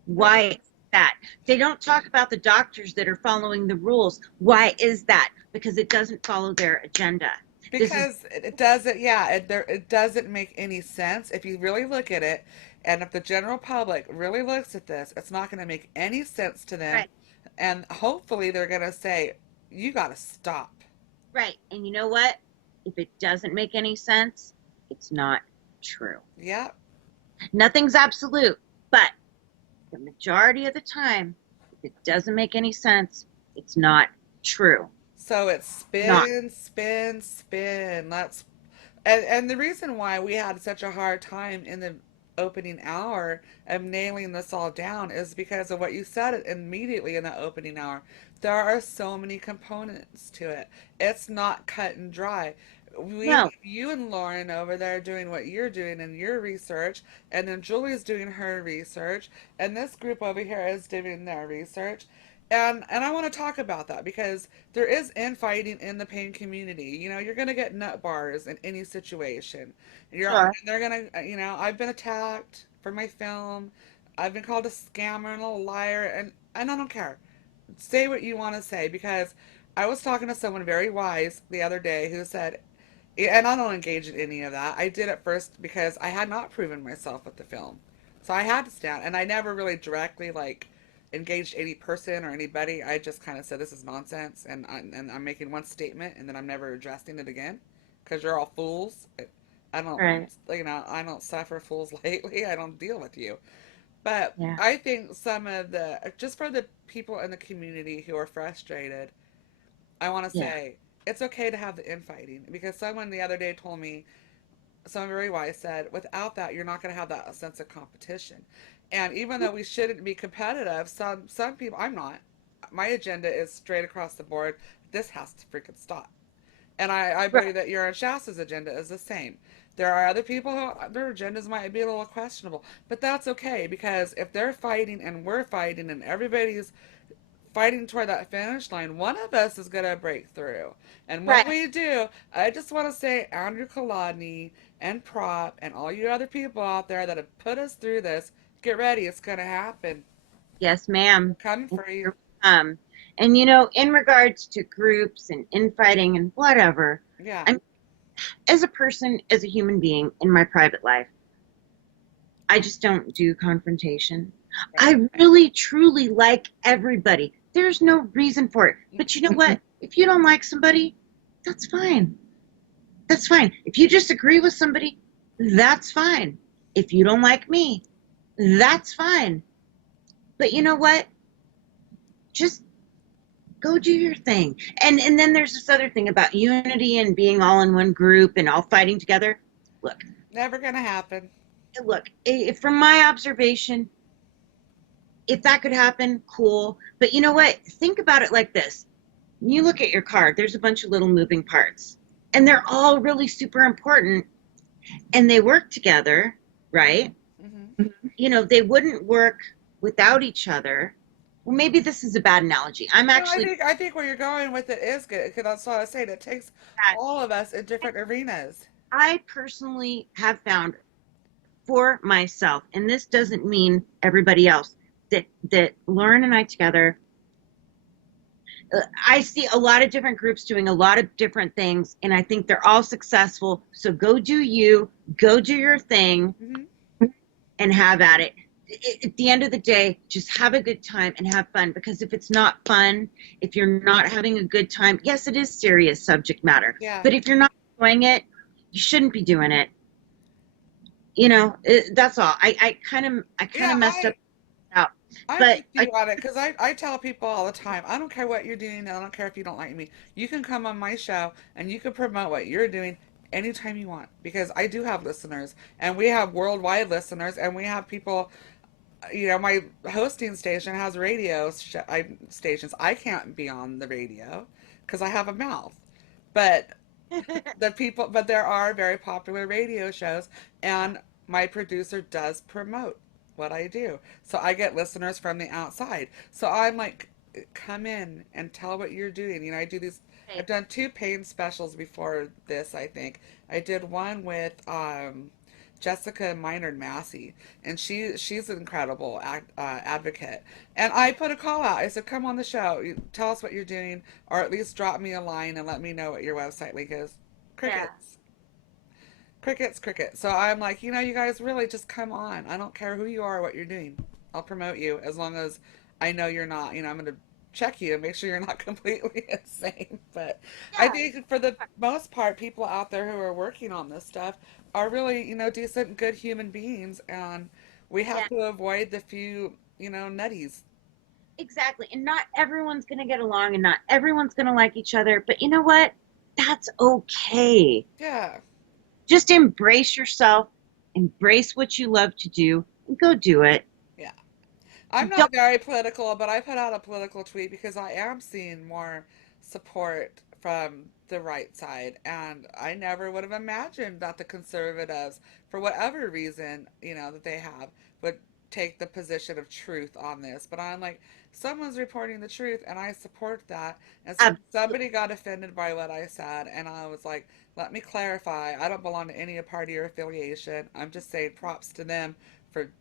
Right. Why is that? They don't talk about the doctors that are following the rules. Why is that? Because it doesn't follow their agenda. This is Because it doesn't, yeah, it doesn't make any sense if you really look at it. And if the general public really looks at this, it's not going to make any sense to them. right, And hopefully they're going to say, you got to stop. right. And you know what? If it doesn't make any sense, it's not true. Yep. Nothing's absolute, but the majority of the time, if it doesn't make any sense, it's not true. So it's Not. spin, spin, spin. And the reason why we had such a hard time in the opening hour of nailing this all down is because of what you said immediately in the opening hour. There are so many components to it. It's not cut and dry. We have No. you and Lauren over there doing what you're doing in your research, and then Julie's doing her research, and this group over here is doing their research. And I want to talk about that because there is infighting in the pain community. You know, you're gonna get nut bars in any situation. And Sure. they're gonna, I've been attacked for my film. I've been called a scammer and a liar, and I don't care. Say what you want to say because I was talking to someone very wise the other day who said, and I don't engage in any of that. I did it first because I had not proven myself with the film, so I had to stand, and I never really directly like engaged any person or anybody. I just kind of said this is nonsense, and I'm making one statement, and then I'm never addressing it again because you're all fools. I don't, Right. I don't suffer fools lately. I don't deal with you. But Yeah. I think some of just for the people in the community who are frustrated, I want to Yeah. say it's okay to have the infighting because someone the other day told me, someone very wise said, without that, you're not going to have that sense of competition. And even though we shouldn't be competitive, some people, I'm not. My agenda is straight across the board. This has to freaking stop. And I Right. believe that your and Shasta's agenda is the same. There are other people who their agendas might be a little questionable, but that's okay because if they're fighting and we're fighting and everybody's fighting toward that finish line, one of us is going to break through. And when Right. we do, I just want to say, Andrew Kolodny and Prop and all you other people out there that have put us through this, get ready. It's going to happen. Yes, ma'am. We're coming for you. Um, and in regards to groups and infighting and whatever, Yeah. I'm as a person, as a human being in my private life, I just don't do confrontation. Right. I really truly like everybody. There's no reason for it. But you know what? If you don't like somebody, that's fine. That's fine. If you disagree with somebody, that's fine. If you don't like me, that's fine. But you know what? Just go do your thing. And then there's this other thing about unity and being all in one group and all fighting together. Look, Never going to happen. from my observation, if that could happen, cool. But you know what? Think about it like this. You look at your car, there's a bunch of little moving parts, and they're all really super important, and they work together, right? Hmm. They wouldn't work without each other. Well, maybe this is a bad analogy. I'm No, actually, I think where you're going with it is good because that's what I was saying. It takes all of us in different arenas. I personally have found for myself, and this doesn't mean everybody else, that Lauren and I together, I see a lot of different groups doing a lot of different things, and I think they're all successful. So go do you, go do your thing, Hmm. and have at it. At the end of the day, just have a good time and have fun. Because if it's not fun, if you're not having a good time, yes, it is serious subject matter. Yeah. But if you're not enjoying it, you shouldn't be doing it. That's all. I kind of Yeah, messed up out, I'm but with you on it because I tell people all the time, I don't care what you're doing, and I don't care if you don't like me. You can come on my show and you can promote what you're doing anytime you want because I do have listeners and we have worldwide listeners and we have people, my hosting station has stations. I can't be on the radio because I have a mouth. But but there are very popular radio shows, and my producer does promote what I do. So I get listeners from the outside. So I'm like, come in and tell what you're doing. I do these. I've done two pain specials before this. I think I did one with Jessica Minard Massey, and she's an incredible advocate. And I put a call out. I said, "Come on the show. Tell us what you're doing, or at least drop me a line and let me know what your website link is." yeah, Crickets, crickets, crickets. So I'm like, you guys really just come on. I don't care who you are, or what you're doing. I'll promote you as long as I know you're not. I'm going to check you and make sure you're not completely insane. But I yeah, think for the most part, people out there who are working on this stuff are really, decent, good human beings. And we have yeah, to avoid the few, nutties. Exactly. And not everyone's going to get along and not everyone's going to like each other. But you know what? That's okay. Yeah. Just embrace yourself, embrace what you love to do, and go do it. Yeah. I'm Don't, not very political, but I put out a political tweet because I am seeing more support from the right side. And I never would have imagined that the conservatives, for whatever reason, that they have, would take the position of truth on this. But I'm like, someone's reporting the truth, and I support that. And so absolutely. somebody got offended by what I said, and I was like, let me clarify. I don't belong to any party or affiliation. I'm just saying props to them for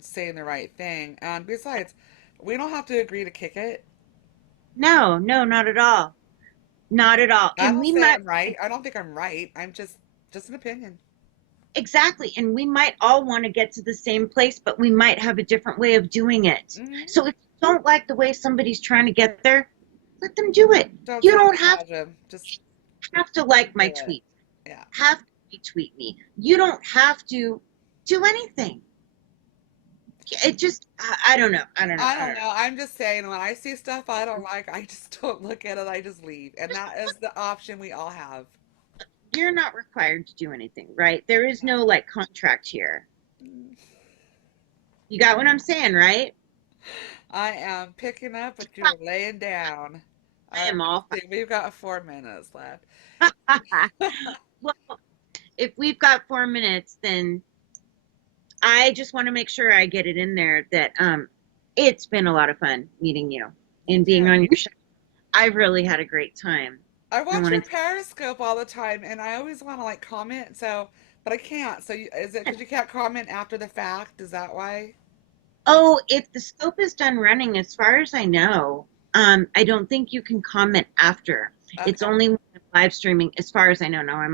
saying the right thing. And besides, we don't have to agree to kick it. No, no, not at all. Not at all. I And don't we say might, I'm right. I don't think I'm right. I'm just an opinion. exactly. And we might all want to get to the same place, but we might have a different way of doing it. Hmm. So if you don't like the way somebody's trying to get there, let them do it. Don't You don't sabotage them. Just have to like do my it. tweet, Yeah. have to retweet me. You don't have to do anything. It just, I don't know. I don't know. I I don't don't know. know. I'm just saying when I see stuff I don't like, I just don't look at it. I just leave. And that is the option we all have. You're not required to do anything, right? There is no like contract here. Mm. You got what I'm saying, right? I am picking up what you're laying down. I All right, am all see, we've got 4 minutes left. fine. Well, if we've got 4 minutes, then I just want to make sure I get it in there that it's been a lot of fun meeting you Me and being too. on your show. I've really had a great time. I I watch your want to Periscope all the time, and I always want to like comment. But I can't. Is it because you can't comment after the fact? Is that why? Oh, if the scope is done running, as far as I know, I don't think you can comment after. It's Okay. only when I'm live streaming, as far as I know. Now, I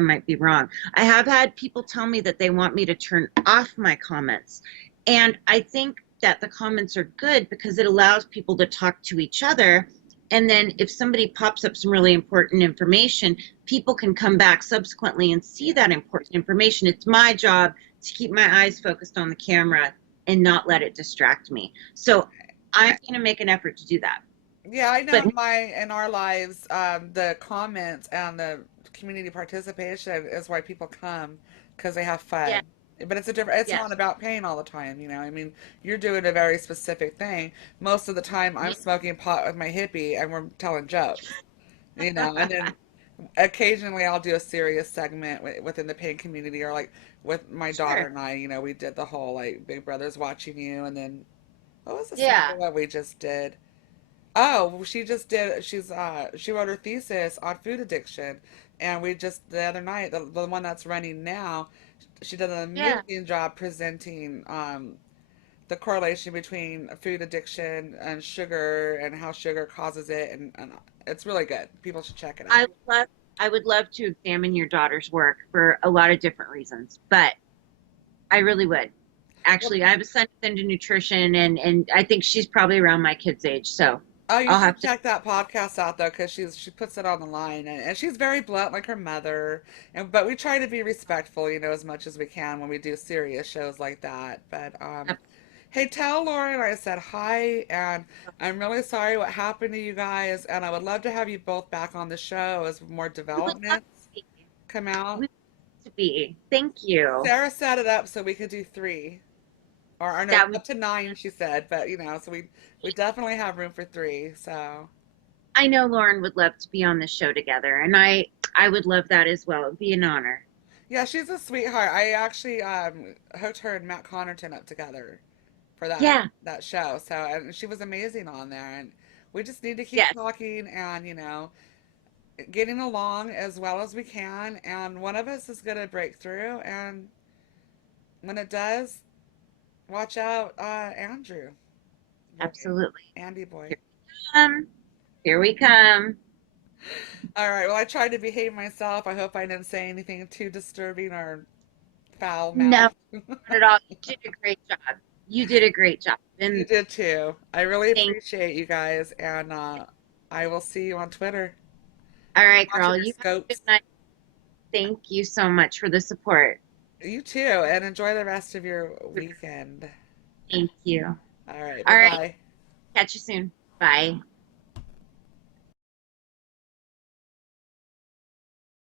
might be wrong. I have had people tell me that they want me to turn off my comments, and I think that the comments are good because it allows people to talk to each other. And then if somebody pops up some really important information, people can come back subsequently and see that important information. It's my job to keep my eyes focused on the camera and not let it distract me. So I'm going to make an effort to do that. Yeah, I But know in our lives, the comments and the community participation is why people come because they have yeah, fun. But it's a different. It's yeah, not about pain all the time. I mean, you're doing a very specific thing. Most of the time, I'm yeah. smoking pot with my hippie and we're telling jokes. And then occasionally I'll do a serious segment within the pain community, or like with my daughter Sure. and I. We did the whole like Big Brother's watching you, and then what was the Yeah, second one we just did? Oh, she just did. She wrote her thesis on food addiction, and we just the other night, the one that's running now, she did an yeah. amazing job presenting the correlation between food addiction and sugar and how sugar causes it, and it's really good. People should check it I out. would love, I would love to examine your daughter's work for a lot of different reasons, but I really would. Well, Actually, I have a son who's into nutrition, and I think she's probably around my kid's age. So oh, you I'll should have to. check that podcast out though, because she puts it on the line, and she's very blunt like her mother, but we try to be respectful, as much as we can when we do serious shows like that. But hey, tell Lauren I said hi, and I'm really sorry what happened to you guys, and I would love to have you both back on the show as more We would love developments to be. come We out. would love to be. Thank you. Sarah set it up so we could do three. Or no, That would. up to nine, she said, but so we definitely have room for three. So I know Lauren would love to be on the show together, and I would love that as well. It'd be an honor. yeah, she's a sweetheart. I actually hooked her and Matt Connerton up together for Yeah. that show. So and she was amazing on there, and we just need to keep Yes. talking and getting along as well as we can. And one of us is gonna break through, and when it does, watch out, Andrew boy, Absolutely. Andy boy. Here we come. Here we come. All right. Well, I tried to behave myself. I hope I didn't say anything too disturbing or foul No, mouth. not at all. You did a great job. You did a great job. You And did too. I really thank. appreciate you guys, and I will see you on Twitter. All right, Watching girl. your You have a good scopes. night. Thank you so much for the support. You too, and enjoy the rest of your weekend. Thank you. All right. Bye All right. bye. Catch you soon. Bye.